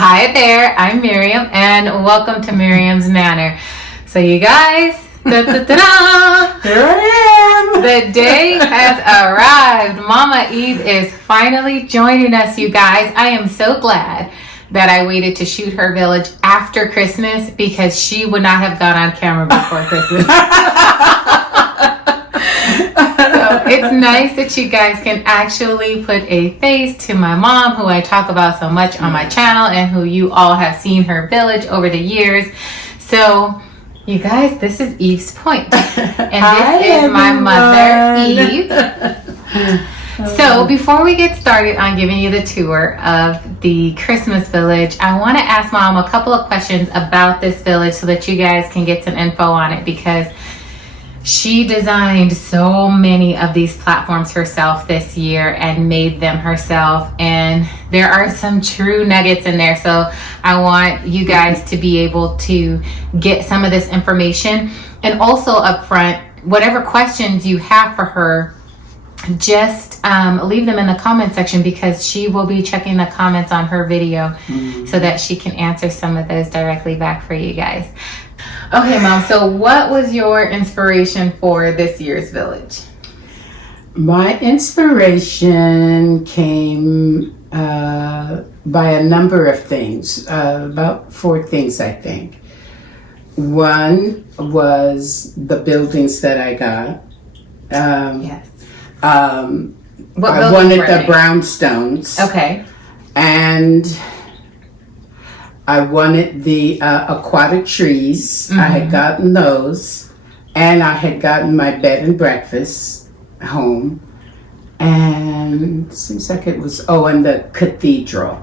Hi there, I'm Miriam, and welcome to Miriam's Manor. So you guys, here I am. the day has arrived. Mama Eve is finally joining us, you guys. I am so glad that I waited to shoot her village after Christmas because she would not have gone on camera before Christmas. So it's nice that you guys can actually put a face to my mom, who I talk about so much on my channel and who you all have seen her village over the years. So you guys, this is Eve's Pointe, and this is my mother, Eve. So before we get started on giving you the tour of the Christmas village, I want to ask Mom a couple of questions about this village so that you guys can get some info on it, because she designed so many of these platforms herself this year and made them herself, and there are some true nuggets in there. So I want you guys to be able to get some of this information, and also up front, whatever questions you have for her, just leave them in the comment section, because she will be checking the comments on her video so that she can answer some of those directly back for you guys. Okay, Mom, so what was your inspiration for this year's village? My inspiration came by a number of things, about 4 things, I think. One was the buildings that I got. Yes. I wanted the brownstones. Okay. And I wanted the aquatic trees. I had gotten those, and I had gotten my bed and breakfast home, and it seems like it was, and the cathedral.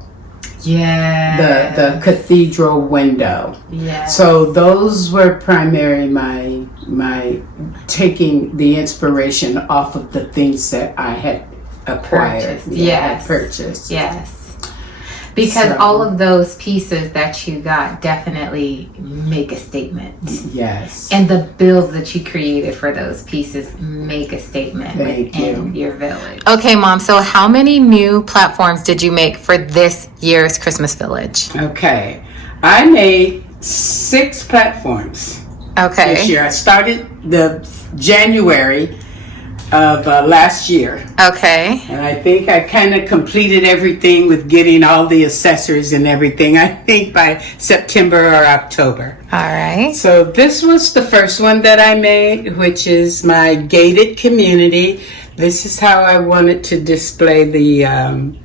Yeah. The cathedral window. Yeah. So those were primarily my taking the inspiration off of the things that I had acquired. Purchased. Yes. Because all of those pieces that you got definitely make a statement. Yes. And the builds that you created for those pieces make a statement within your village. Okay, Mom, so how many new platforms did you make for this year's Christmas village? Okay. I made 6 platforms this year. I started the January of last year. Okay. And I think I kind of completed everything with getting all the accessories and everything, I think by September or October. All right. So this was the first one that I made, which is my gated community. This is how I wanted to display the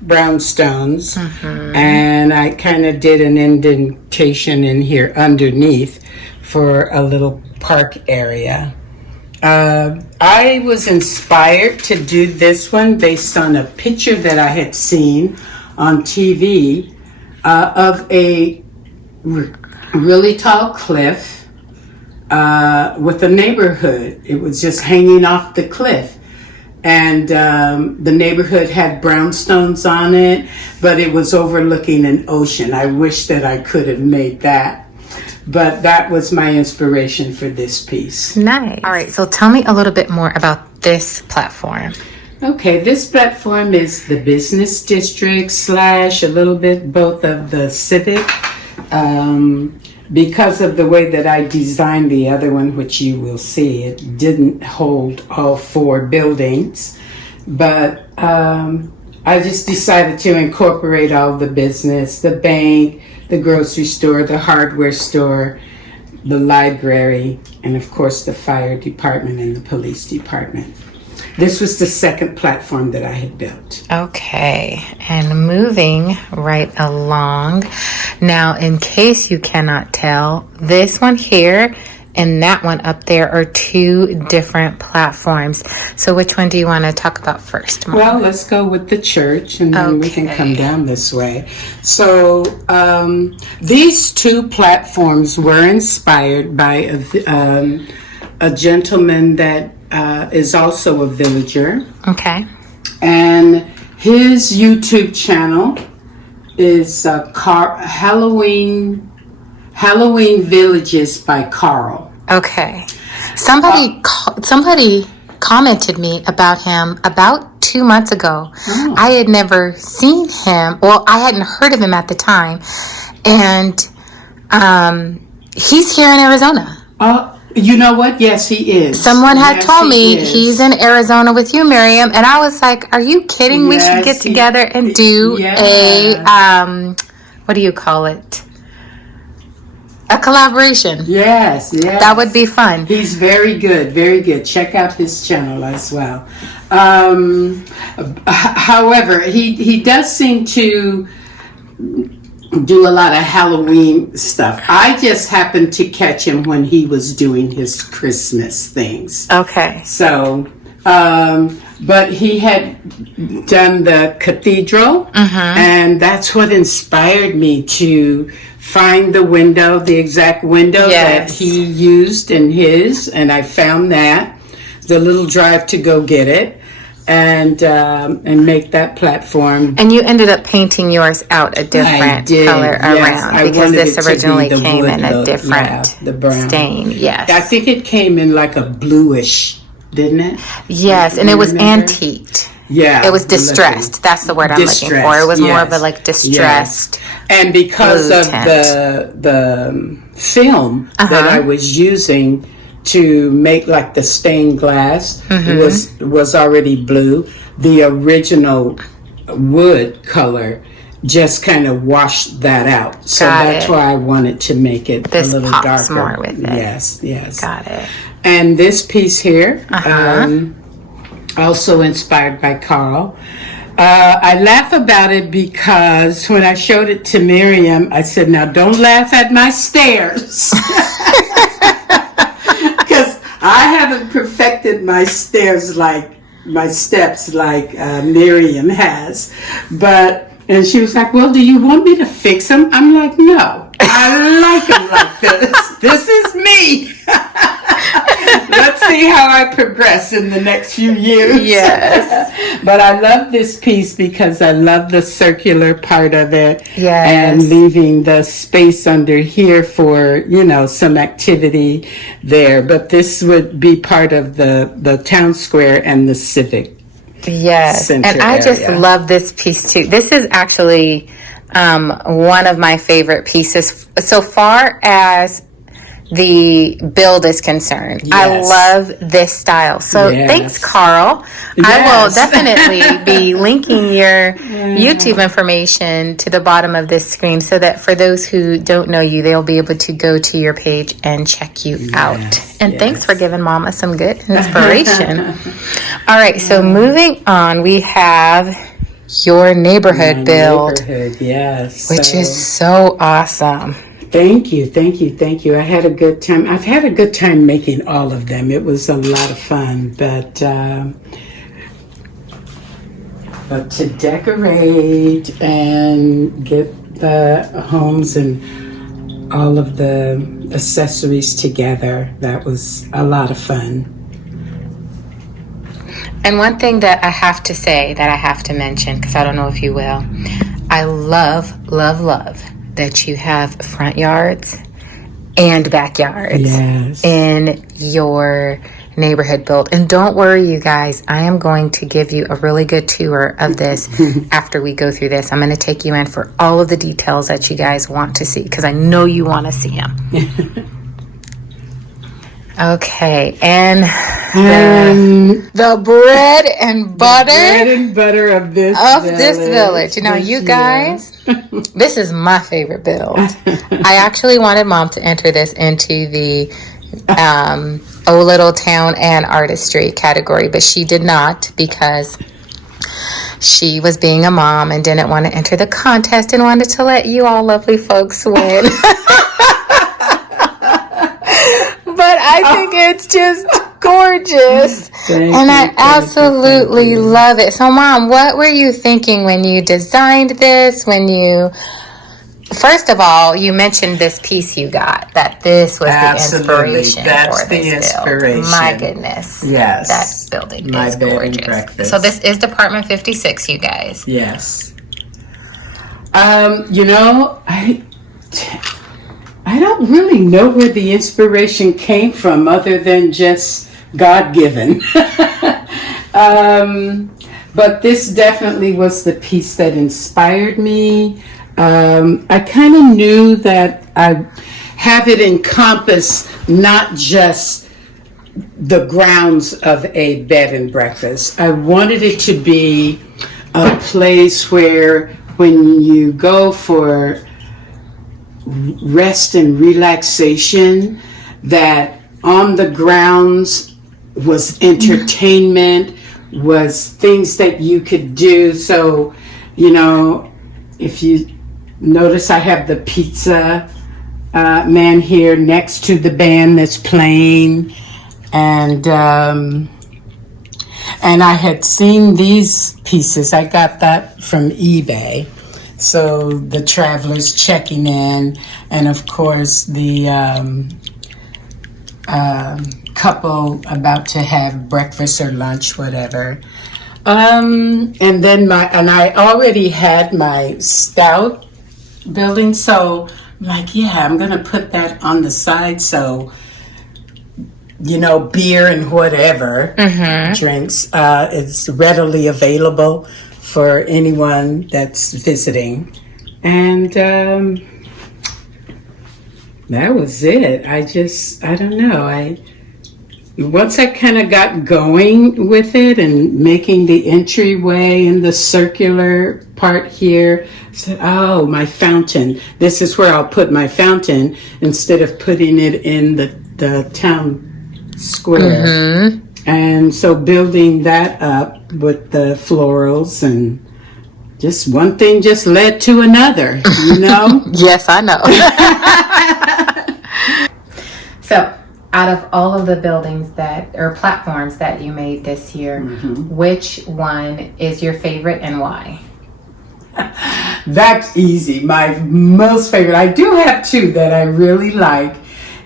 brownstones. And I kind of did an indentation in here underneath for a little park area. I was inspired to do this one based on a picture that I had seen on TV of a really tall cliff with a neighborhood. It was just hanging off the cliff. And the neighborhood had brownstones on it, but it was overlooking an ocean. I wish that I could have made that. But that was my inspiration for this piece. Nice. All right, so tell me a little bit more about this platform. Okay, this platform is the business district / a little bit both of the civic. Because of the way that I designed the other one, which you will see, it didn't hold all 4 buildings. But I just decided to incorporate all the business, the bank, the grocery store, the hardware store, the library, and of course the fire department and the police department. This was the second platform that I had built. Okay, and moving right along. Now, in case you cannot tell, this one here and that one up there are 2 different platforms. So which one do you want to talk about first, Mom? Well, let's go with the church, and then we can come down this way. So these 2 platforms were inspired by a gentleman that is also a villager. Okay. And his YouTube channel is Halloween Villages by Carl. Okay. Somebody commented me about him about 2 months ago. Oh. I had never seen him. Well, I hadn't heard of him at the time. And he's here in Arizona. You know what? Yes, he is. Someone had told me he's in Arizona with you, Miriam, and I was like, "Are you kidding? We should get together and do a what do you call it? A collaboration." Yes. That would be fun. He's very good, very good. Check out his channel as well. However, he does seem to do a lot of Halloween stuff. I just happened to catch him when he was doing his Christmas things. Okay. So, but he had done the cathedral, and that's what inspired me to find the window, the exact window that he used in his, and I found that, the little drive to go get it. And make that platform. And you ended up painting yours out a different color around because this originally came in a different stain. Yes, I think it came in like a bluish, didn't it? Yes, and it was antiqued. Yeah, it was distressed. That's the word I'm looking for. It was more of a like distressed. And because of the film that I was using to make like the stained glass was already blue. The original wood color just kind of washed that out. So that's why I wanted to make it a little darker. More with it. Yes. Got it. And this piece here, also inspired by Carl. I laugh about it because when I showed it to Miriam, I said, "Now don't laugh at my stairs." I haven't perfected my steps like Miriam has, and she was like, "Well, do you want me to fix them?" I'm like, "No, I like them like this. This is me." Let's see how I progress in the next few years. Yes. But I love this piece because I love the circular part of it. Yes. And leaving the space under here for, some activity there. But this would be part of the town square and the civic. Yes. And I just love this piece too. This is actually one of my favorite pieces so far as the build is concerned. Yes. I love this style. So thanks, Carl. Yes. I will definitely be linking your YouTube information to the bottom of this screen so that for those who don't know you, they'll be able to go to your page and check you out. And thanks for giving Mama some good inspiration. All right, so moving on, we have your neighborhood build. Which is so awesome. Thank you. I had a good time. I've had a good time making all of them. It was a lot of fun, but to decorate and get the homes and all of the accessories together, that was a lot of fun. And one thing that I have to say, that I have to mention, because I don't know if you will, I love that you have front yards and backyards in your neighborhood build. And don't worry, you guys, I am going to give you a really good tour of this after we go through this. I'm going to take you in for all of the details that you guys want to see, because I know you want to see them. Okay, and the bread and butter of this village. You know, you guys, this is my favorite build. I actually wanted Mom to enter this into the O Little Town and Artistry category, but she did not because she was being a mom and didn't want to enter the contest and wanted to let you all lovely folks win. But I think it's just gorgeous. And I absolutely love it. So, Mom, what were you thinking when you designed this? First of all, you mentioned this piece you got, that this was the inspiration for this build. My goodness. Yes. That building is gorgeous. So this is Department 56, you guys. Yes. I don't really know where the inspiration came from other than just God-given. But this definitely was the piece that inspired me. I kind of knew that I have it encompass not just the grounds of a bed and breakfast. I wanted it to be a place where when you go for rest and relaxation, that on the grounds was entertainment, was things that you could do. So, if you notice, I have the pizza man here next to the band that's playing, and I had seen these pieces. I got that from eBay. So the travelers checking in, and of course the couple about to have breakfast or lunch, whatever. And then I already had my stout building, so I'm like, yeah, I'm gonna put that on the side, so beer and whatever drinks is readily available for anyone that's visiting. And that was it. I don't know. Once I kind of got going with it and making the entryway and the circular part here, I said, oh, my fountain. This is where I'll put my fountain instead of putting it in the town square. And so building that up with the florals, and just one thing just led to another, Yes, I know. So out of all of the buildings or platforms that you made this year, which one is your favorite and why? That's easy. My most favorite, I do have two that I really like,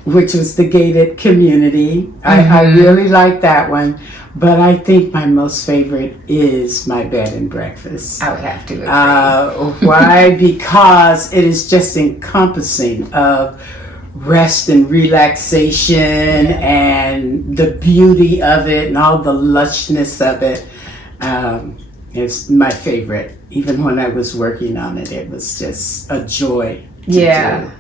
which was the gated community. I really like that one. But I think my most favorite is my bed and breakfast. I would have to agree. Why? Because it is just encompassing of rest and relaxation and the beauty of it and all the lushness of it. It's my favorite. Even when I was working on it, it was just a joy. Yeah.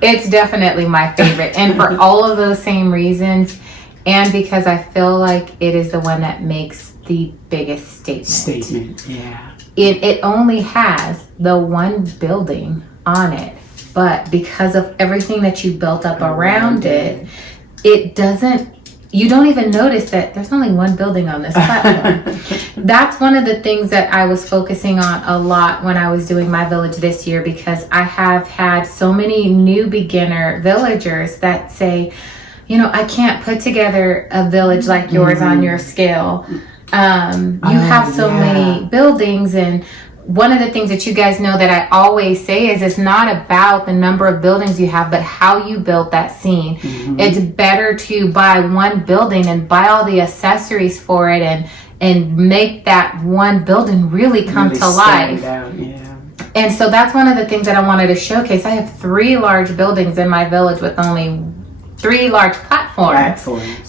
It's definitely my favorite. And for all of those same reasons, and because I feel like it is the one that makes the biggest statement. Yeah. It only has the one building on it, but because of everything that you built up around it, you don't even notice that there's only one building on this platform. That's one of the things that I was focusing on a lot when I was doing my village this year, because I have had so many new beginner villagers that say, I can't put together a village like yours on your scale. You have so many buildings, and one of the things that you guys know that I always say is it's not about the number of buildings you have, but how you built that scene. It's better to buy one building and buy all the accessories for it and make that one building really come to life. And so that's one of the things that I wanted to showcase. I have 3 large buildings in my village with only 3 large platforms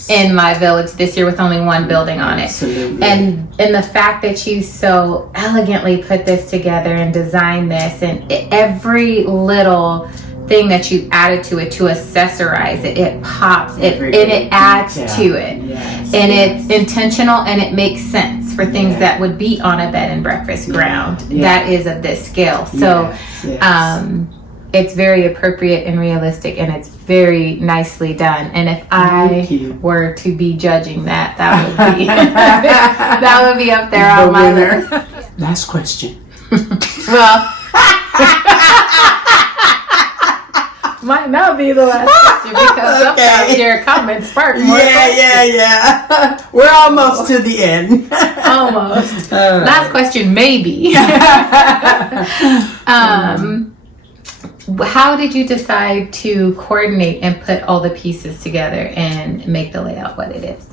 in my village this year with only one building on it. Absolutely. And the fact that you so elegantly put this together and designed this, and every little thing that you added to it to accessorize it, it pops and it adds to it. And it's intentional and it makes sense for things that would be on a bed and breakfast ground that is of this scale. So it's very appropriate and realistic, and it's very nicely done. And if I were to be judging that would be that would be up there on my list. Last question. Well, might not be the last question, because sometimes your comments spark more questions. Yeah. We're almost to the end. Almost. Last question, maybe. How did you decide to coordinate and put all the pieces together and make the layout what it is?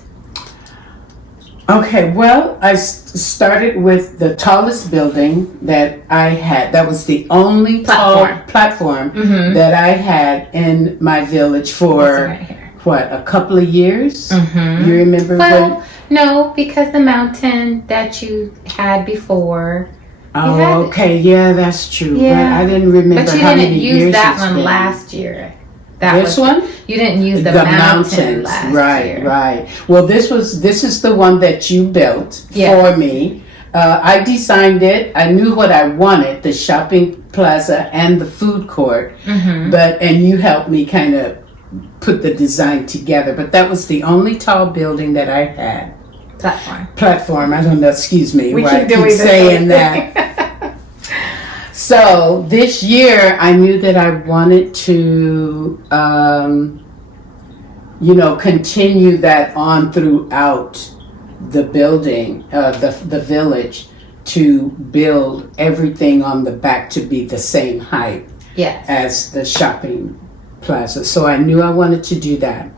Okay, well, I started with the tallest building that I had. That was the only platform that I had in my village for, a couple of years? You remember when? No, because the mountain that you had before. Oh, okay. Yeah, that's true. Yeah. But I didn't remember But you how didn't many use years that it's one been. last year. This one? You didn't use the mountains last right, year. Right. Well, this is the one that you built Yes. for me. I designed it. I knew what I wanted, the shopping plaza and the food court. Mm-hmm. And you helped me kind of put the design together. But that was the only tall building that I had. Platform. I don't know. Excuse me. We keep keep saying that. So this year, I knew that I wanted to, continue that on throughout the building, the village, to build everything on the back to be the same height as the shopping plaza. So I knew I wanted to do that.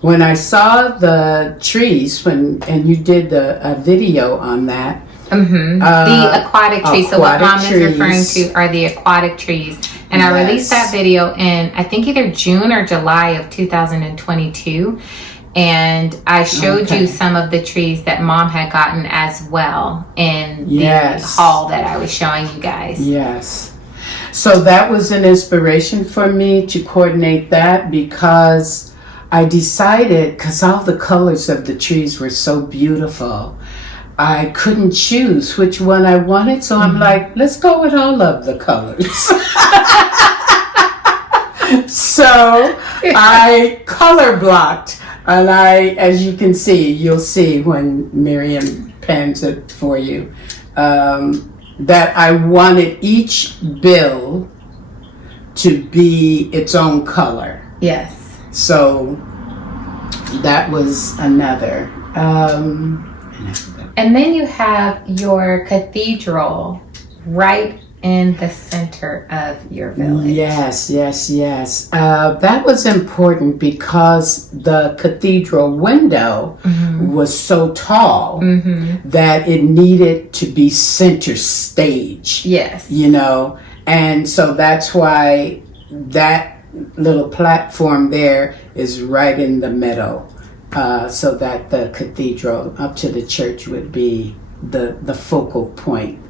When I saw the trees, and you did a video on that. Mm-hmm. The aquatic trees. So what Mom trees. is referring to are the aquatic trees. And I released that video in, I think, either June or July of 2022. And I showed you some of the trees that Mom had gotten as well in the haul that I was showing you guys. Yes. So that was an inspiration for me to coordinate that, because I decided, because all the colors of the trees were so beautiful, I couldn't choose which one I wanted. So I'm like, let's go with all of the colors. So I color blocked. And as you can see, you'll see when Miriam pans it for you, that I wanted each bill to be its own color. Yes. So that was another. And then you have your cathedral right in the center of your village. Yes. That was important because the cathedral window was so tall that it needed to be center stage. Yes. And so that's why that little platform there is right in the middle, so that the cathedral up to the church would be the focal point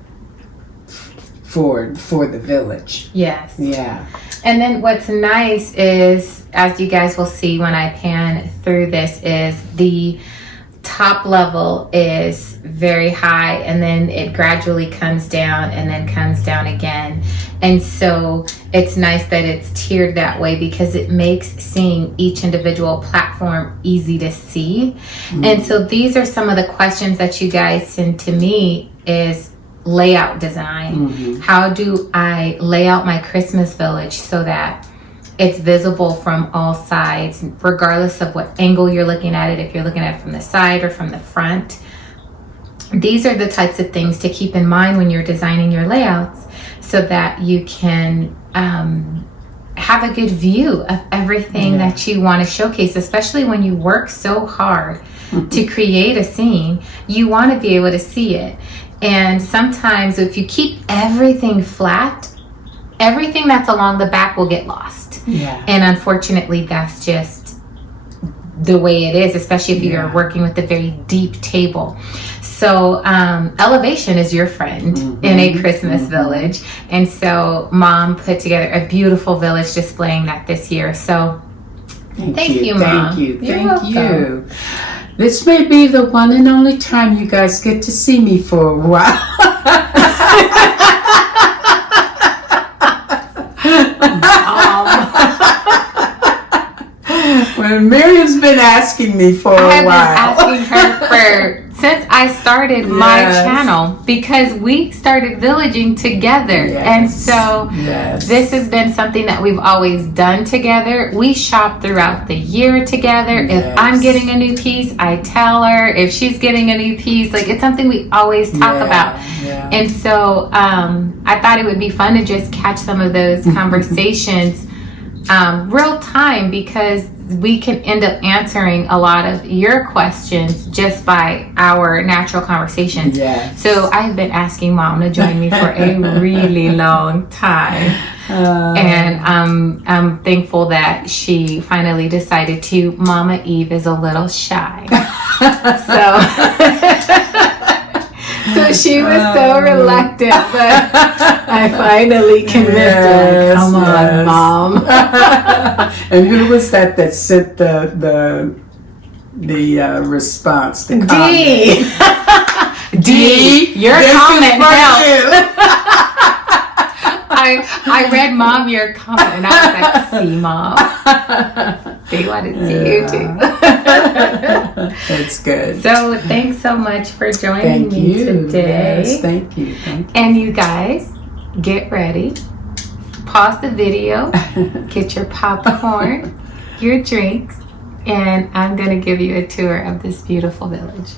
for the village. Yes. Yeah. And then what's nice is, as you guys will see when I pan through this, is the top level is very high, and then it gradually comes down and then comes down again. And so it's nice that it's tiered that way, because it makes seeing each individual platform easy to see. And so these are some of the questions that you guys send to me is layout design. How do I lay out my Christmas village so that it's visible from all sides, regardless of what angle you're looking at it, if you're looking at it from the side or from the front. These are the types of things to keep in mind when you're designing your layouts, so that you can have a good view of everything that you want to showcase, especially when you work so hard to create a scene. You want to be able to see it. And sometimes if you keep everything flat, everything that's along the back will get lost. Yeah. And unfortunately, that's just the way it is, especially if you're working with a very deep table. So elevation is your friend in a Christmas village. And so Mom put together a beautiful village displaying that this year. So thank you, Mom. Thank You're you. welcome. This may be the one and only time you guys get to see me for a while. When Miriam's been asking me for a while. I've been asking her since I started my channel, because we started villaging together. And so this has been something that we've always done together. We shop throughout the year together. If I'm getting a new piece, I tell her. If she's getting a new piece, like, it's something we always talk about. And so I thought it would be fun to just catch some of those conversations real time, because we can end up answering a lot of your questions just by our natural conversations. So I've been asking Mom to join me for a really long time. And I'm thankful that she finally decided to. Mama Eve is a little shy. So, so she was so reluctant, but I finally convinced her. Come on, Mom. And who was that sent the response? The D. comment? D. Your this comment is for helped. you. I read, Mom, your comment, and I was like, see, Mom. They wanted to see you too. That's good. So thanks so much for joining Thank me you. today. Yes, thank you. Thank you. And you guys, get ready. Pause the video. Get your popcorn, your drinks, and I'm going to give you a tour of this beautiful village.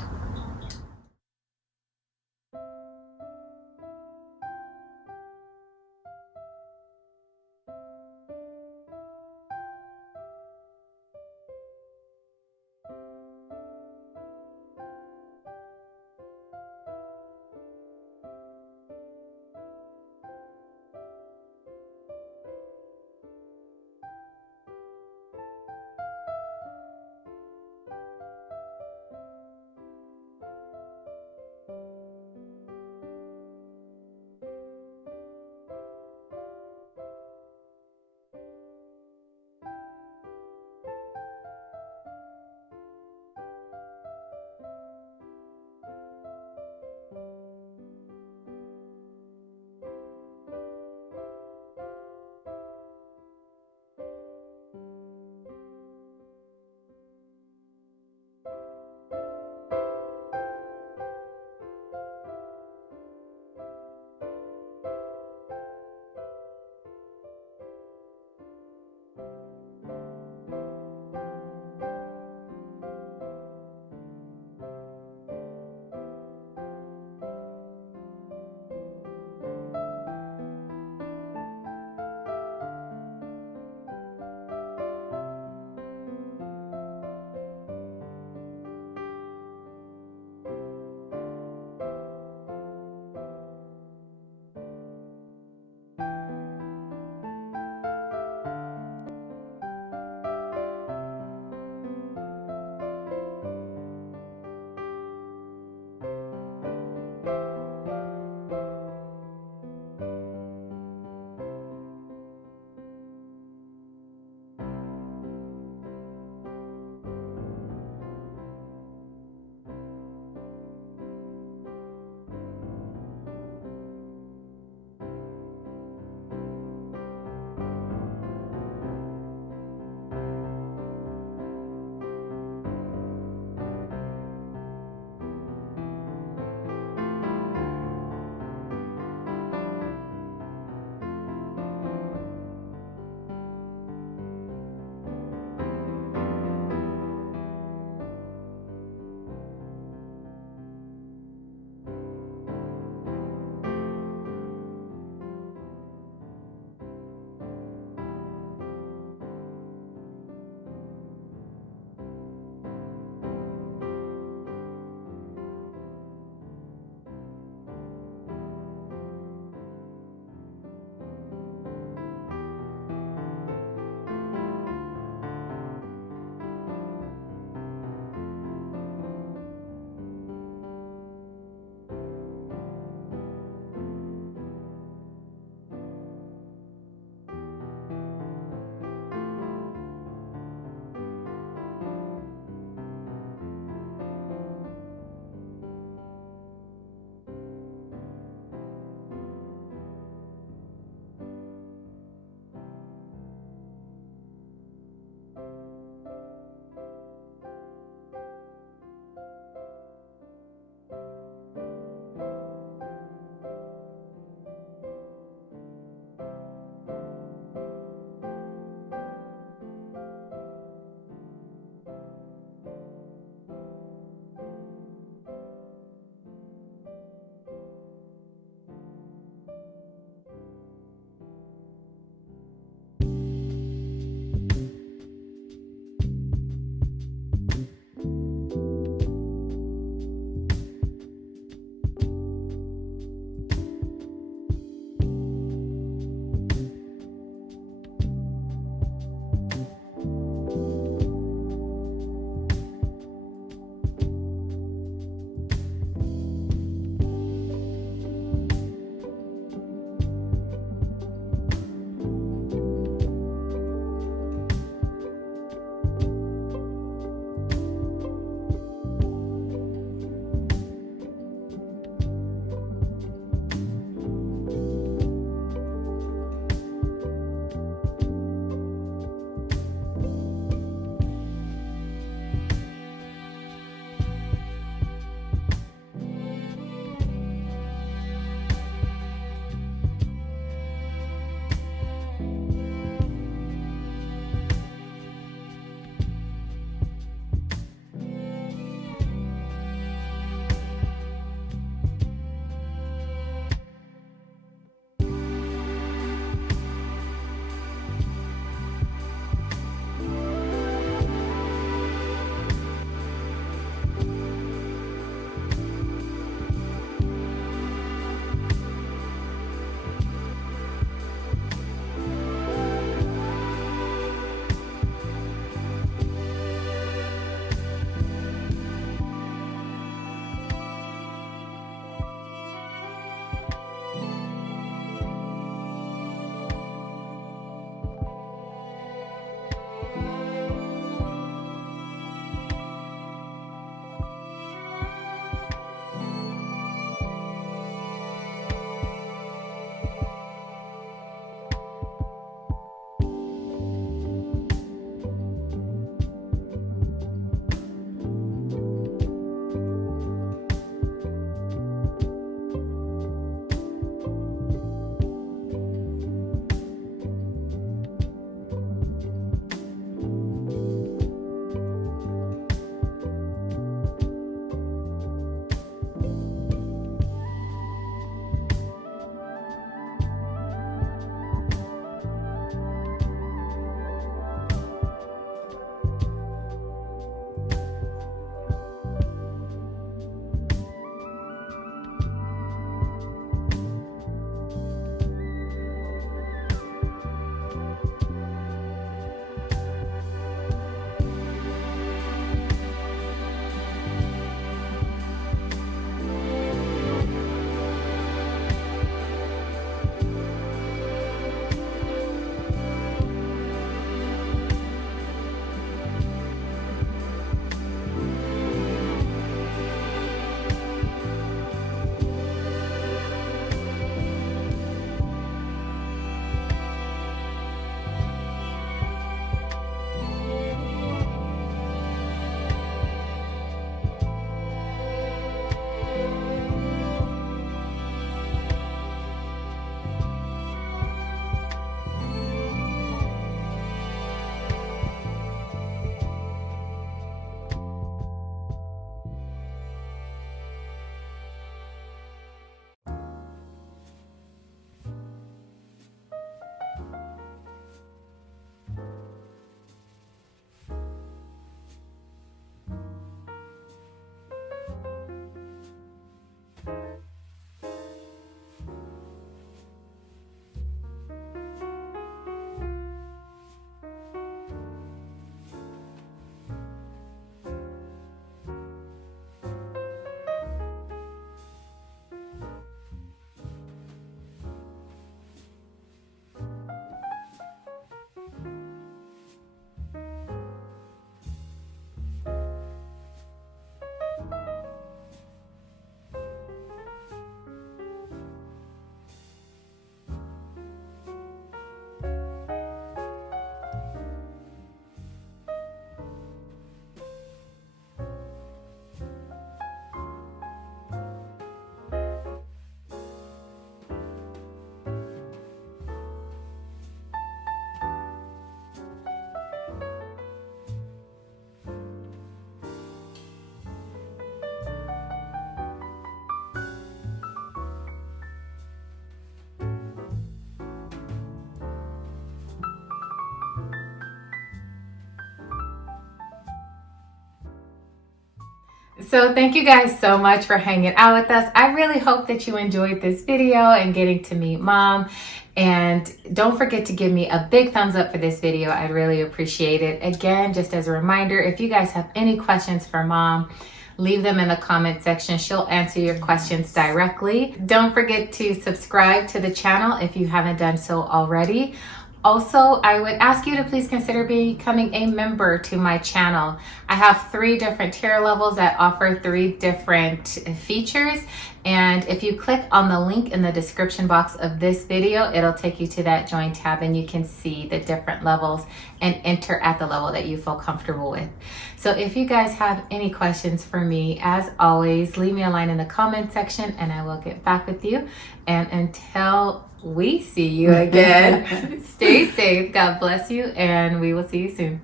So thank you guys so much for hanging out with us. I really hope that you enjoyed this video and getting to meet Mom. And don't forget to give me a big thumbs up for this video. I'd really appreciate it. Again, just as a reminder, if you guys have any questions for Mom, leave them in the comment section. She'll answer your questions directly. Don't forget to subscribe to the channel if you haven't done so already. Also, I would ask you to please consider becoming a member to my channel. I have 3 different tier levels that offer 3 different features. And if you click on the link in the description box of this video, it'll take you to that join tab and you can see the different levels and enter at the level that you feel comfortable with. So if you guys have any questions for me, as always, leave me a line in the comment section and I will get back with you. And until we see you again, stay safe, God bless you, and we will see you soon.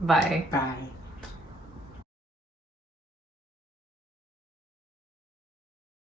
Bye. Bye.